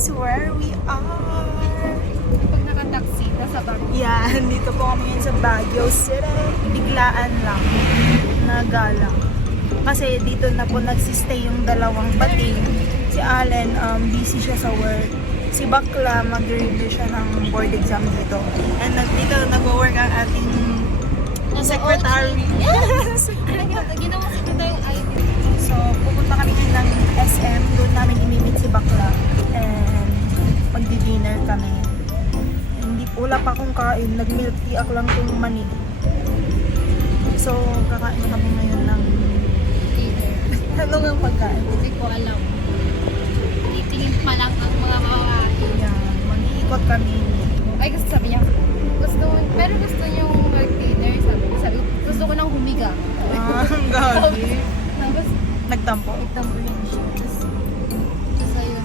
is where we are. Pag naka-taxi, nasa Baguio. Yan, dito po kami ngayon sa Baguio City. Biglaan lang na gala. Kasi dito na po nagsistay yung dalawang bating. Si Allen, busy siya sa work. Si Bakla, mag-review siya ng board exam dito. And dito nag-work ang ating secretary. Yes! Ginawa si Tita yung ID. So, pupunta kami ngayon ng SM. Doon namin imimit si Bakla. And magdi-dinner kami. Wala pa akong kain. Nag-milk tea ako lang itong mani. So, kakain kami ngayon ng Dinner. ano nga pagkain? Hindi ko alam. Titingin pa lang ang mga babae. Yan, mag-iikot kami. Ay, gusto sabi niya, pero gusto niyong mag-dinner. Sabi ko, gusto ko nang humiga. Ang gagi. Tapos, Nagtampo. nagtampo lang siya. Tapos ayun.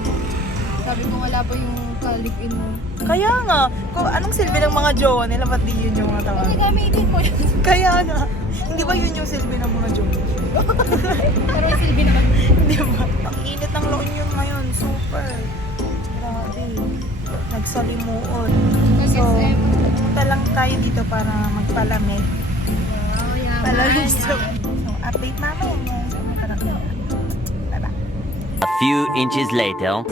Sabi ko, wala pa yung kalipin mo. Kaya nga, kung anong silbi ng mga jowa nila, ba't di yun yung mga tawa? Kasi gamitin ko yun. Kaya nga, hindi ba yun yung silbi ng mga jowa? Pero may silbi naman. Hindi ba? Ang init ng loon yun ngayon, super. Grabe. Nagsalimuot. So, punta lang tayo dito para magpalamig. Wow, yaman. Palamig. So, update namin. Bye-bye. A few inches later.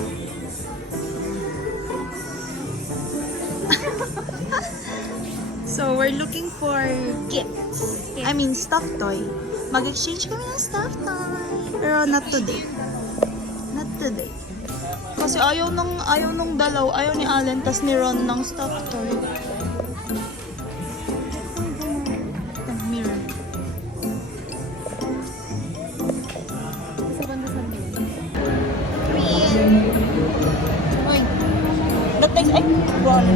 So, we're looking for gifts. I mean, stuffed toy. Mag-exchange kami ng stuffed toy. Pero not today. Not today. Kasi ayaw nung dalaw. Ayaw ni Allen, tas ni Ron ng stuffed toy. The mirror. Sa banda sa bin. Uy. That makes... Ay! Wow.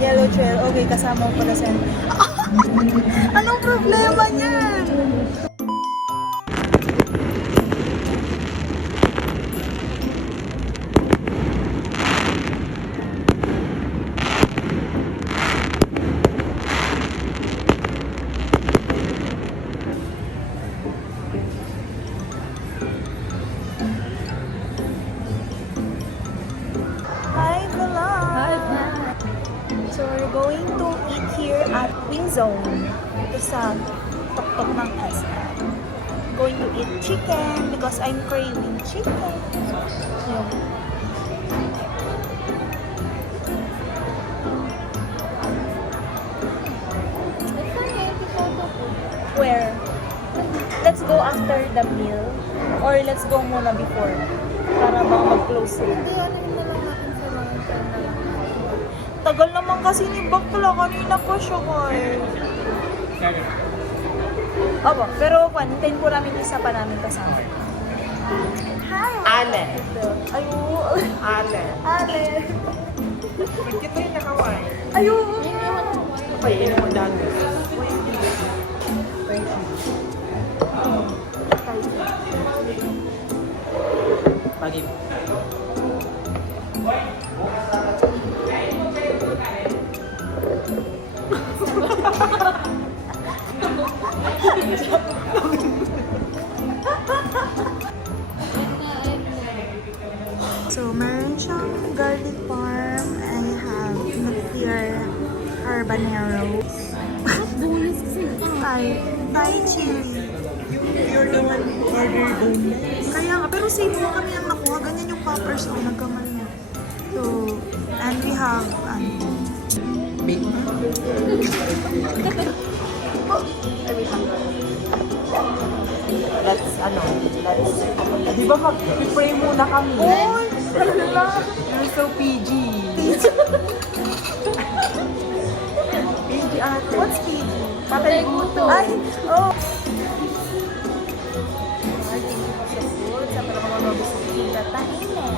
Yellow trail. Okay, kasama ko pala sen. Anong problema niyan? Hi, vlog! So, we're going to eat here at Wing Zone. Ito sa tuktok ng SM. Going to eat chicken because I'm craving chicken. Yun. Where? Let's go after the meal or let's go muna before para baka mag-close sila. Hindi, ano yun na lang natin sa mga time na lang. Tagal naman kasi ni Bakla, kanina pa siya guys. Opo, pero hintayin po namin isa pa namin kasama. Hi! Ale. Ayo! Ale. Ale! Hindi pa yung nakaway. Ayo! Papayin mo dami. Pagi. So, meron siyang garlic parm and you have nuclear habanero. Bonus kasi. Thai chili. You're the one who ordered boneless. Kaya nga, pero same mo kami ang nakuha. Ganyan yung poppers ko, nagkamali na. So, and we have, Big. Let's, di ba mag-pray muna kami? oh, hala. You're so PG. PG ate. What's PG? Patay guto. Ay, oh. Thank you po sa food. Sa pala mga gusto ko sa tahinan.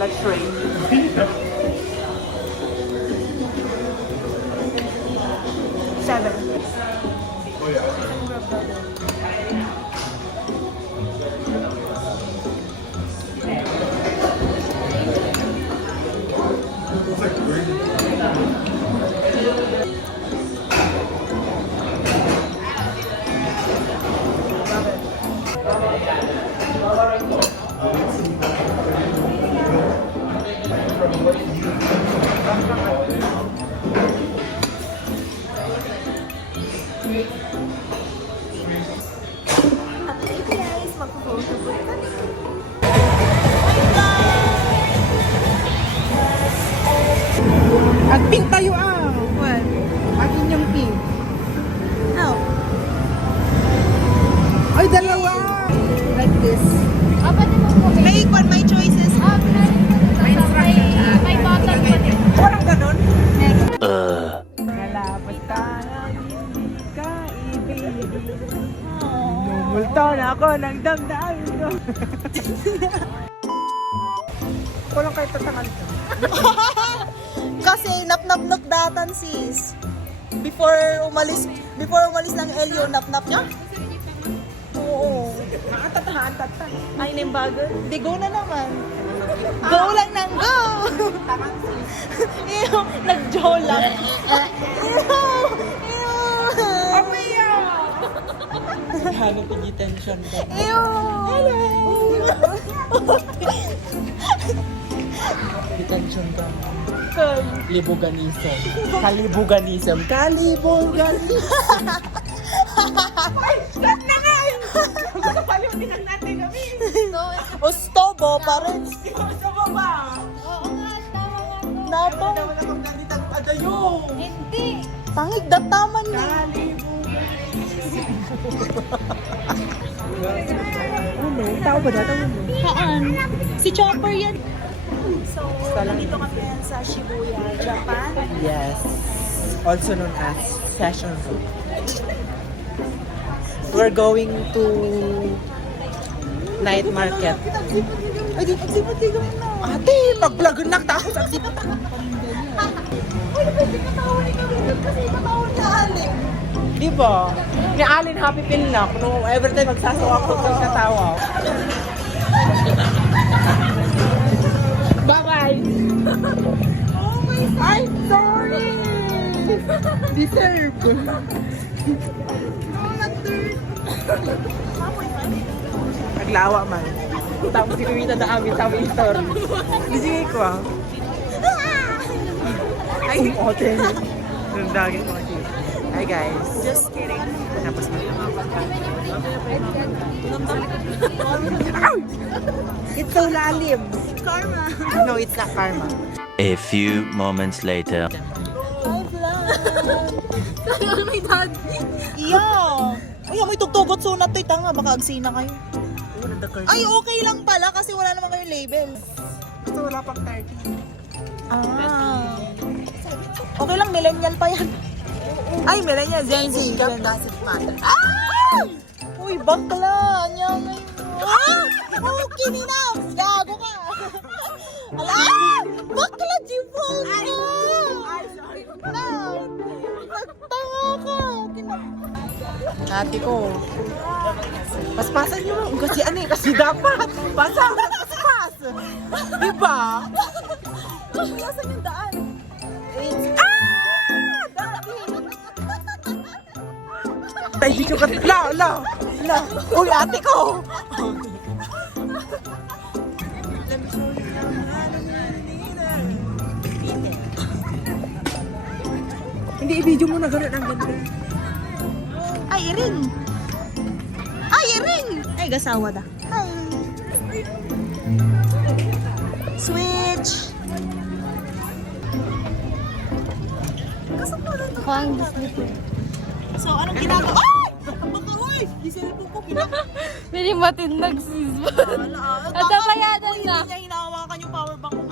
Let's rain. 7. Okay guys, magpo-photo po kami. At pink tayo ah. What? Akin yung pink. No. Ay, dalawa. Like this. Ah, pwede mo po. May one, my choices. Ah, may bottle po din. Walang ganon. Nalapit tayo, hindi ka ibig. Multo na ako ng damdamin ko. Walang kayo tatangan ka. Kasi nap-nap-nak datan sis. Before umalis ng Elio, nap-nap niya? Oo. Tatahan. Ay, nimbago. Di, go na naman. Go lang nang go! Ew, nag-jow lang. Ew! Hanap yung detention ko. Ew! Detention ka. Come. Libuganism. Kalibuganism. Kalibuganism. Cut na nga! Kapalimutin natin kami. Ostobo, parang Gusto ba? Oo nga, tama nga to. nato. Naman ako ganitang adayo. Hindi. Pangit dataman na. Ano? Tao ba dito? Haan? Si Chopper yan. So, nandito kami yan sa Shibuya, Japan. Yes. Also known as Fashion Room. We're going to night market. Ay, di pagsipot-liga mo na. Ate, pag-vlog na tapos ang sipot. Uy, pwede katawan ni kami doon kasi katawan niya Alin. Di ba? Ni Alin happy pill na. Kung every time magsasawa ko sa katawa. Bye-bye! Oh my God. I'm sorry! Deserve! Oh, nag-turn. Naglawa man. Tapos si Kumita na amin sa aming story. Sige ko ah. Ay, okay. Nandagin ko kasi. Hi guys. Just kidding. Tapos na. It's so lalim. Karma. No, it's not karma. A few moments later. Hi, vlog. Sayang may daddy. Iya. Ay, may tugtugot sunat to. Tanga, baka agsina kayo. Ay, okay lang pala kasi wala naman kayong label. Gusto wala pang 30. Ah. Okay lang, millennial pa yan. Ay, millennial, Gen Z. Doesn't matter. Ah! Uy, bakla. Anyamay mo. Ah! Okay, Ninam. Gago ka. Ala! Bakla, Jipol ka. Na. Nagtanga ka. Ate ko. Paspasan niyo mo. Kasi ano eh, kasi dapat. Pasa, paspas. Diba? Nasaan yung daan? Tay, di ko ka... La. Uy, ate ko. Hindi, i-video mo na gano'n ang ganda. Ay, ring! Ay, ring! Ay, gasawa da. Ay. Switch! Kasama na ito. Ako ang Disney po. So, anong ginagawa? Ay! Baka, uy! Di cellphone ko, ginagawa. Pwede matindag sis. At bayadan na. Hindi niya hinahawakan yung power bank ko.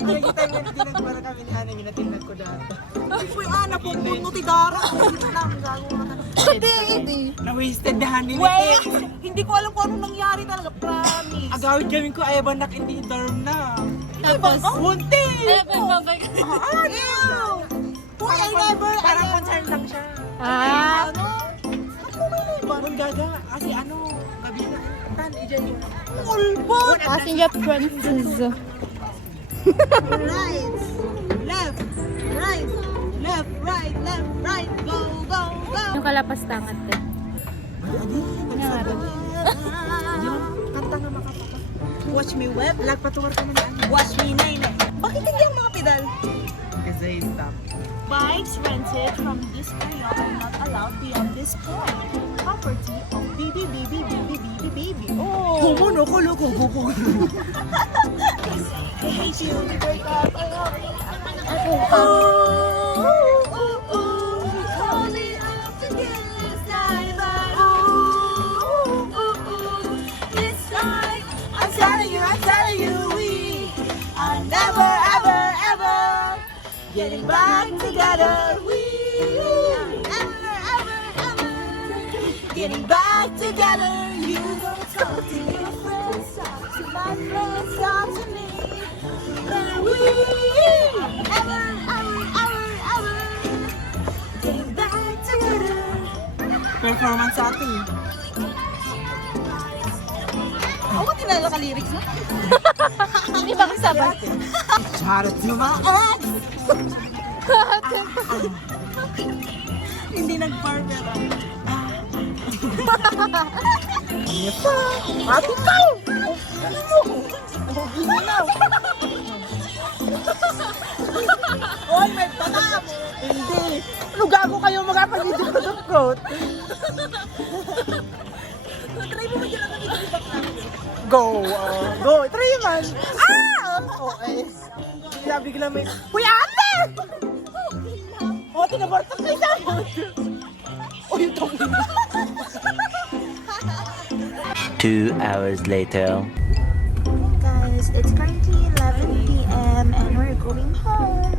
Ay, kita niya, tinagpara kami ni Ana, minatingnan ko dati. Ay, uy, anak po, nutidara. Hindi namin gagawa na. Hindi. Na-wasted na hanin. Wait! Hindi ko alam kung anong nangyari talaga. Promise. Agawid kami ko, ay ba hindi dorm na. Tapos, Bunti! kaya pagbabay ka. Ew! Uy, I never. Parang concern lang siya. Ah, Ano? Ano may neighbor? Kung gaga, kasi ano, gabi na. Tan, ijay yung... Ulbot! passenger princess. Right, left, right, left, right, left, right, go, go, go. Yung kalapas tangat ko. Nangarap. Kanta nga makapaka. Watch me whip. Lagpatuwar ka na ni Ani. Watch me nine. Bakit hindi ang mga pedal? Kasi stop. Bikes rented from this area are not allowed beyond this point. Property of baby. Oh! Kumo no ko loko ko. I hate you. We break up. I love you. Call me up again this time, but this time I'm telling you, we are never, ever getting back together. We ever getting back together. You don't talk to your friends, talk to my friends, talk to me. And we ever getting back together. Performance sa atin. Ako ba tinala ka lyrics mo? Hindi ba kasabay? Shout out to my ex! Hindi nag-farmer. Ito! Ate ko! Ano mo? Ginaw! Oy, may patap! Hindi! Ano gago kayo magkapag-video ko sa throat? Try mo ba dyan ang nag-ibak namin? Go! Go! Try man! Ah! Okay. Bigla bigla may... Uy, ate! O, tinabartak na isa! Uy, ito. 2 hours later. Guys, it's currently 11 p.m. and we're going home.